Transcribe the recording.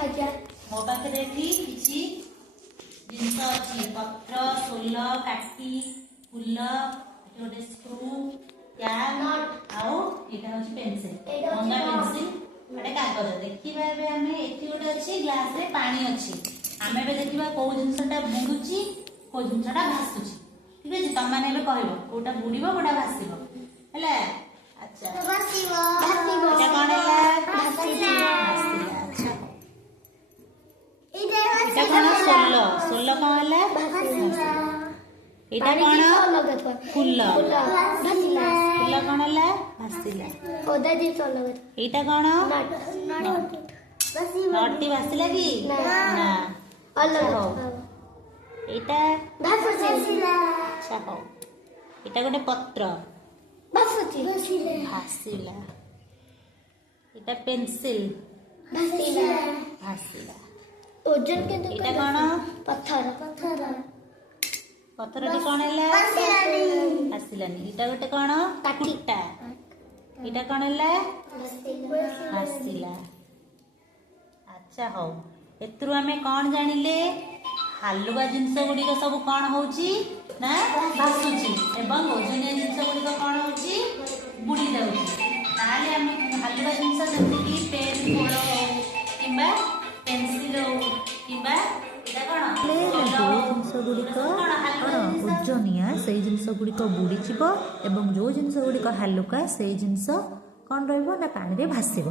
मो पाखे किसी जिनस अच्छी पत्र सोल काटी फूल गोटे स्क्रू कैप आउ यहाँ हूँ पेनसिल मंगा पेनसिल गोटे कागज देखा आम ये गोटे अच्छी ग्लास रे पानी अच्छी आम ए देखा कौ जिनसा बुड़ुची कौ जिनसा भासुची ठीक है तुम मैंने कह कौटा बुड़ कौटा भाषिब है अच्छा कौन है कौन सोल सोल कौन है एटा कौन फूल फूल कौन है भासिला एटा कौन नटी भासिला कि ना एटा अच्छा हो एटा गोटे पत्र भासिला एटा पेंसिल भासिला ओजन के एटा कौन पत्थर पत्थर कौन है आसिलानी इटा गोटे कौन कुटा इटा कौन है आसिला अच्छा हो एतरु आमे कौन जानिले हालुआ जिनस गुड़िक सब कौन होची ना भासुची एवं ओजनिया जिनस गुड़िक कौन होची बुड़ी जाउची ताले आमे हालुआ जिनस जति कि पेन बोल हो किबा पेंसिल हो किबा इटा कौन जिनस गुड़िक ओजनिया से जिनस गुड़िक बुड़ीज एवं जो जिनस गुड़िक हालुका से जिनस कौन रहा पानी भासब।